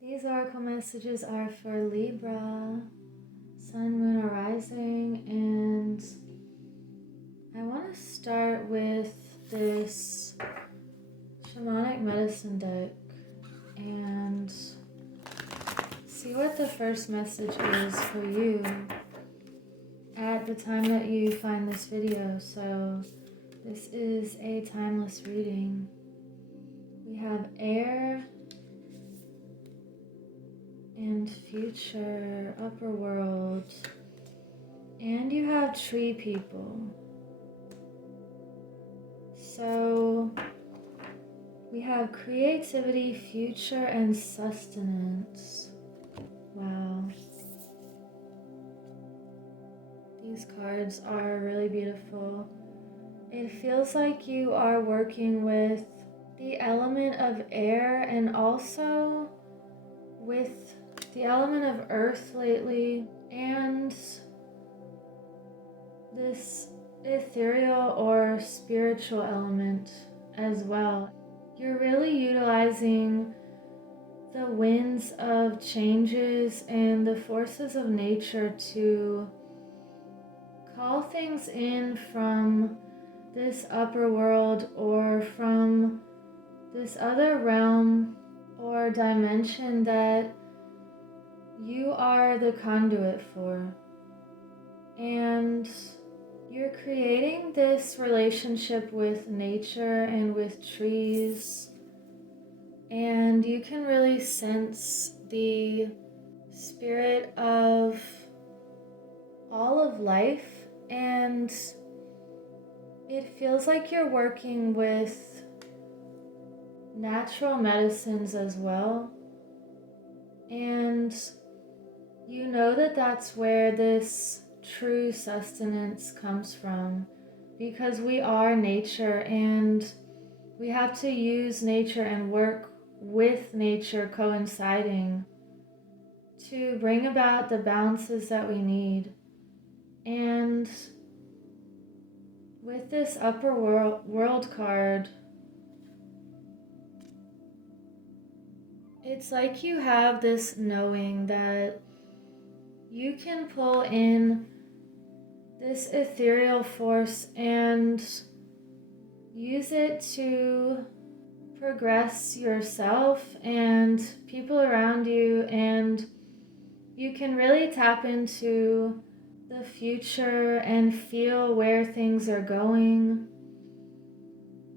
These oracle messages are for Libra, Sun, Moon, or Rising, and I want to start with this shamanic medicine deck and see what the first message is for you at the time that you find this video. So this is a timeless reading. We have air and future, upper world, and you have tree people. So we have creativity, future, and sustenance. Wow. These cards are really beautiful. It feels like you are working with the element of air and also with the element of earth lately, and this ethereal or spiritual element as well. You're really utilizing the winds of changes and the forces of nature to call things in from this upper world or from this other realm or dimension that you are the conduit for. And you're creating this relationship with nature and with trees, and you can really sense the spirit of all of life, and it feels like you're working with natural medicines as well. And you know that that's where this true sustenance comes from, because we are nature and we have to use nature and work with nature coinciding to bring about the balances that we need. And with this upper world card, it's like you have this knowing that you can pull in this ethereal force and use it to progress yourself and people around you, and you can really tap into the future and feel where things are going.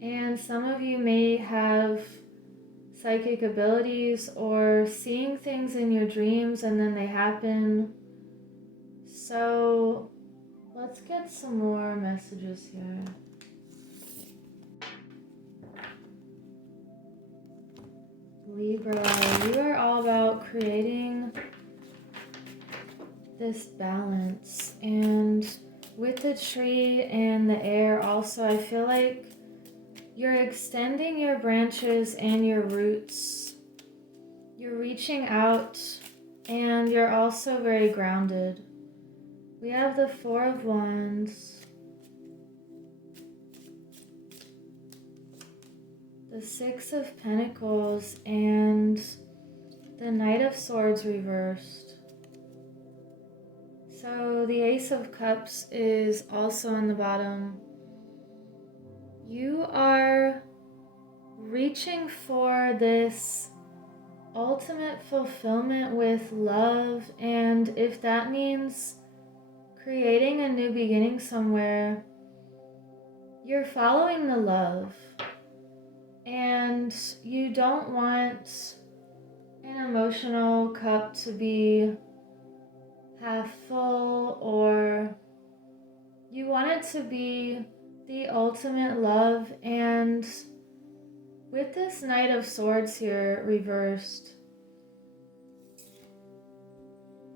And some of you may have psychic abilities or seeing things in your dreams and then they happen. So let's get some more messages here. Libra, you are all about creating this balance, and with the tree and the air also, I feel like you're extending your branches and your roots. You're reaching out and you're also very grounded. We have the Four of Wands, the Six of Pentacles, and the Knight of Swords reversed. So the Ace of Cups is also on the bottom. You are reaching for this ultimate fulfillment with love, and if that means creating a new beginning somewhere, you're following the love. And you don't want an emotional cup to be half full, or you want it to be the ultimate love. And with this Knight of Swords here reversed,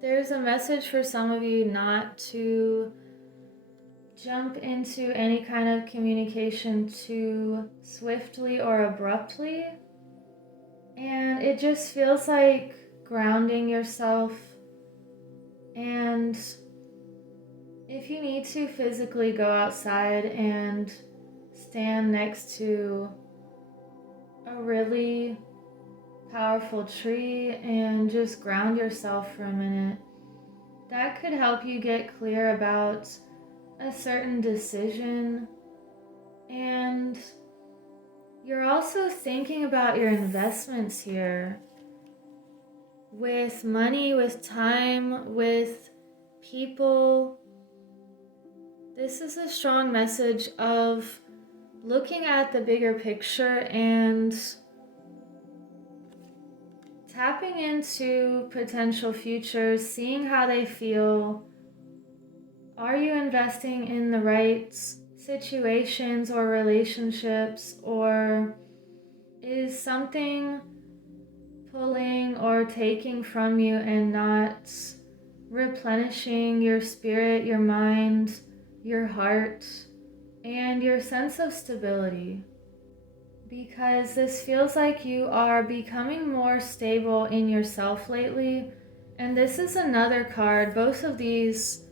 there's a message for some of you not to jump into any kind of communication too swiftly or abruptly. And it just feels like grounding yourself. And if you need to physically go outside and stand next to a really powerful tree and just ground yourself for a minute. That could help you get clear about a certain decision. And you're also thinking about your investments here with money, with time, with people. This is a strong message of looking at the bigger picture and tapping into potential futures, seeing how they feel. Are you investing in the right situations or relationships, or is something pulling or taking from you and not replenishing your spirit, your mind, your heart, and your sense of stability? Because this feels like you are becoming more stable in yourself lately. And this is another card. Both of these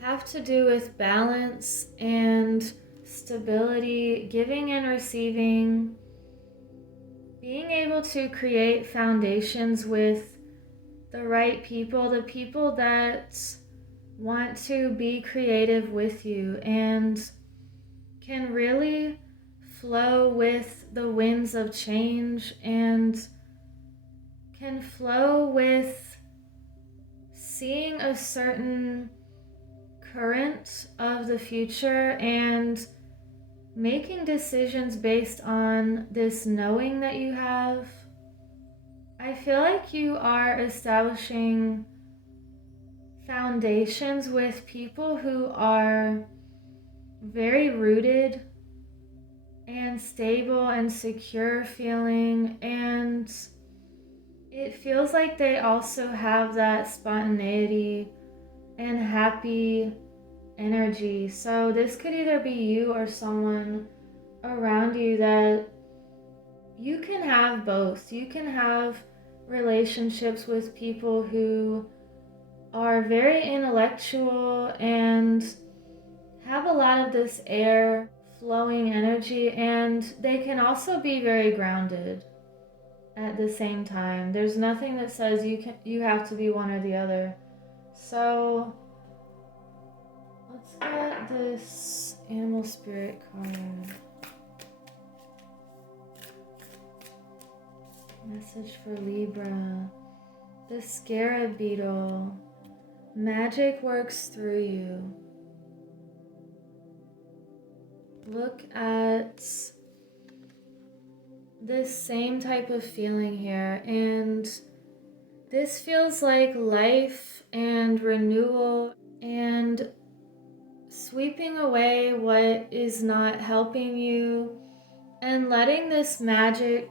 have to do with balance and stability, giving and receiving, being able to create foundations with the right people, the people that want to be creative with you and can really flow with the winds of change and can flow with seeing a certain current of the future and making decisions based on this knowing that you have. I feel like you are establishing foundations with people who are very rooted and stable and secure feeling, and it feels like they also have that spontaneity and happy energy. So this could either be you or someone around you that you can have both. You can have relationships with people who are very intellectual and have a lot of this air flowing energy, and they can also be very grounded at the same time. There's nothing that says you have to be one or the other. So let's get this animal spirit card. Message for Libra. The Scarab Beetle. Magic works through you. Look at this same type of feeling here, and this feels like life and renewal and sweeping away what is not helping you and letting this magic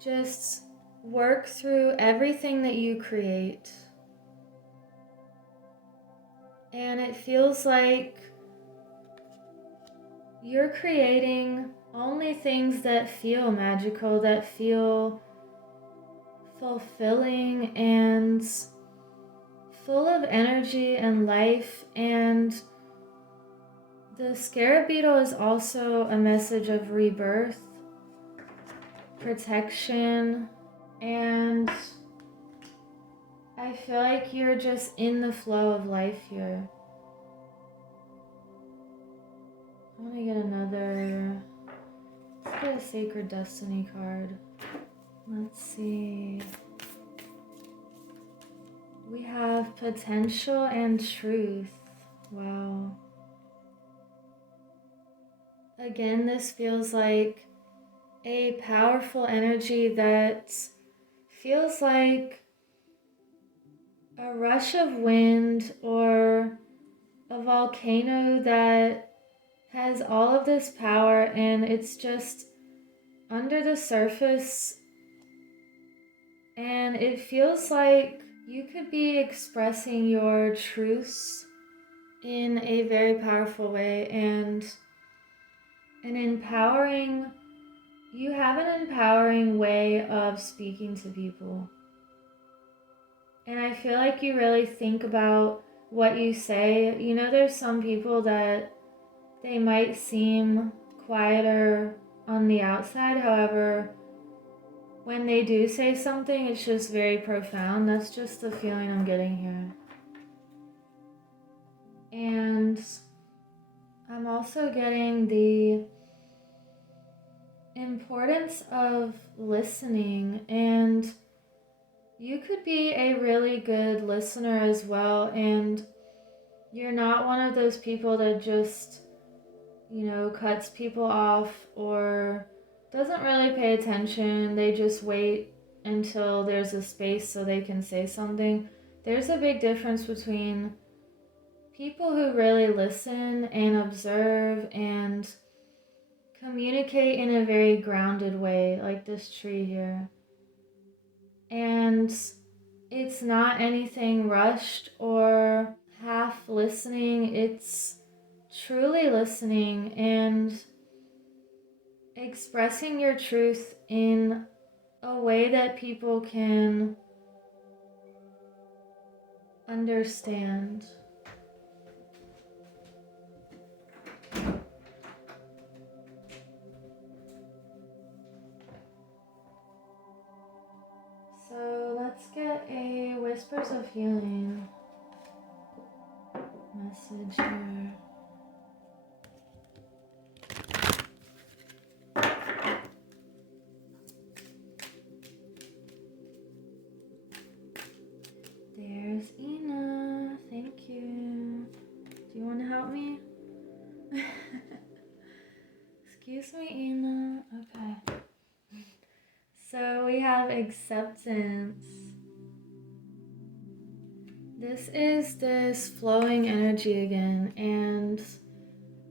just work through everything that you create. And it feels like you're creating only things that feel magical, that feel fulfilling and full of energy and life. And the Scarab Beetle is also a message of rebirth, protection, and I feel like you're just in the flow of life here. I want to get another, let's get a Sacred Destiny card. Let's see. We have potential and truth. Wow. Again, this feels like a powerful energy that feels like a rush of wind or a volcano that has all of this power, and it's just under the surface, and it feels like you could be expressing your truths in a very powerful way and you have an empowering way of speaking to people. And I feel like you really think about what you say. You know, there's some people that they might seem quieter on the outside, however, when they do say something, it's just very profound. That's just the feeling I'm getting here. And I'm also getting the importance of listening, and you could be a really good listener as well, and you're not one of those people that just, cuts people off or doesn't really pay attention. They just wait until there's a space so they can say something. There's a big difference between people who really listen and observe and communicate in a very grounded way, like this tree here. And it's not anything rushed or half listening. It's truly listening and expressing your truth in a way that people can understand. So let's get a Whispers of Healing message here. There's Ina. Thank you. Do you want to help me? Excuse me, Ina. Okay. So we have acceptance. This is this flowing energy again, and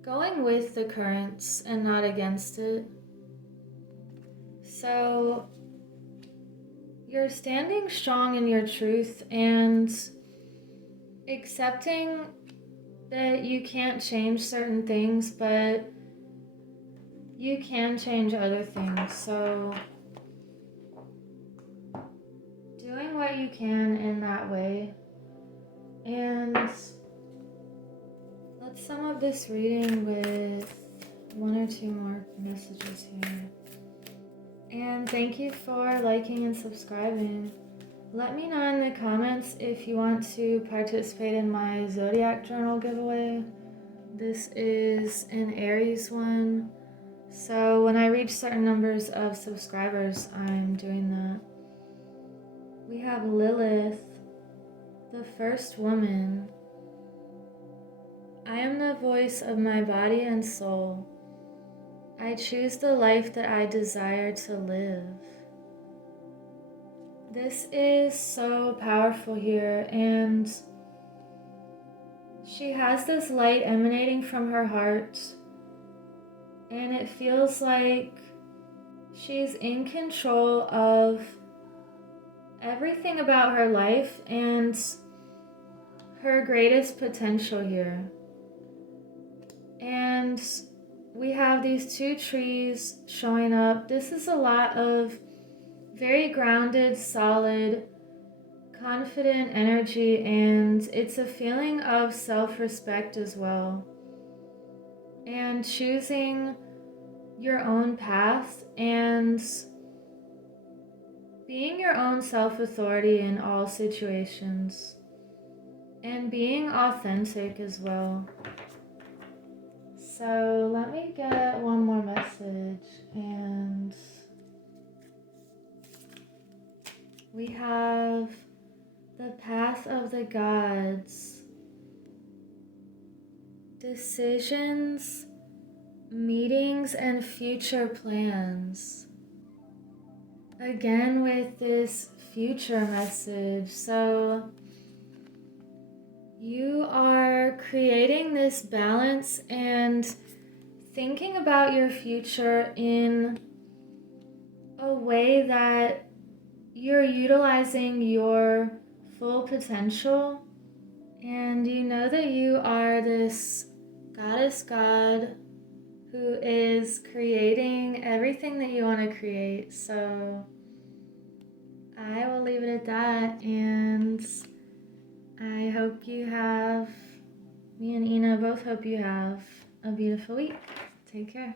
going with the currents and not against it. So you're standing strong in your truth and accepting that you can't change certain things, but you can change other things. So doing what you can in that way. And let's sum up this reading with one or two more messages here. And thank you for liking and subscribing. Let me know in the comments if you want to participate in my zodiac journal giveaway. This is an Aries one. So when I reach certain numbers of subscribers, I'm doing that. We have Lilith, the first woman. I am the voice of my body and soul. I choose the life that I desire to live. This is so powerful here, and she has this light emanating from her heart, and it feels like she's in control of everything about her life and her greatest potential here. And we have these two trees showing up. This is a lot of very grounded, solid, confident energy, and it's a feeling of self-respect as well. And choosing your own path and being your own self-authority in all situations. And being authentic as well. So let me get one more message, and we have the path of the gods, decisions, meetings, and future plans. Again with this future message. So you are creating this balance and thinking about your future in a way that you're utilizing your full potential, and you know that you are this goddess god who is creating everything that you want to create. So I will leave it at that, and I hope you have, me and Ina both hope you have a beautiful week. Take care.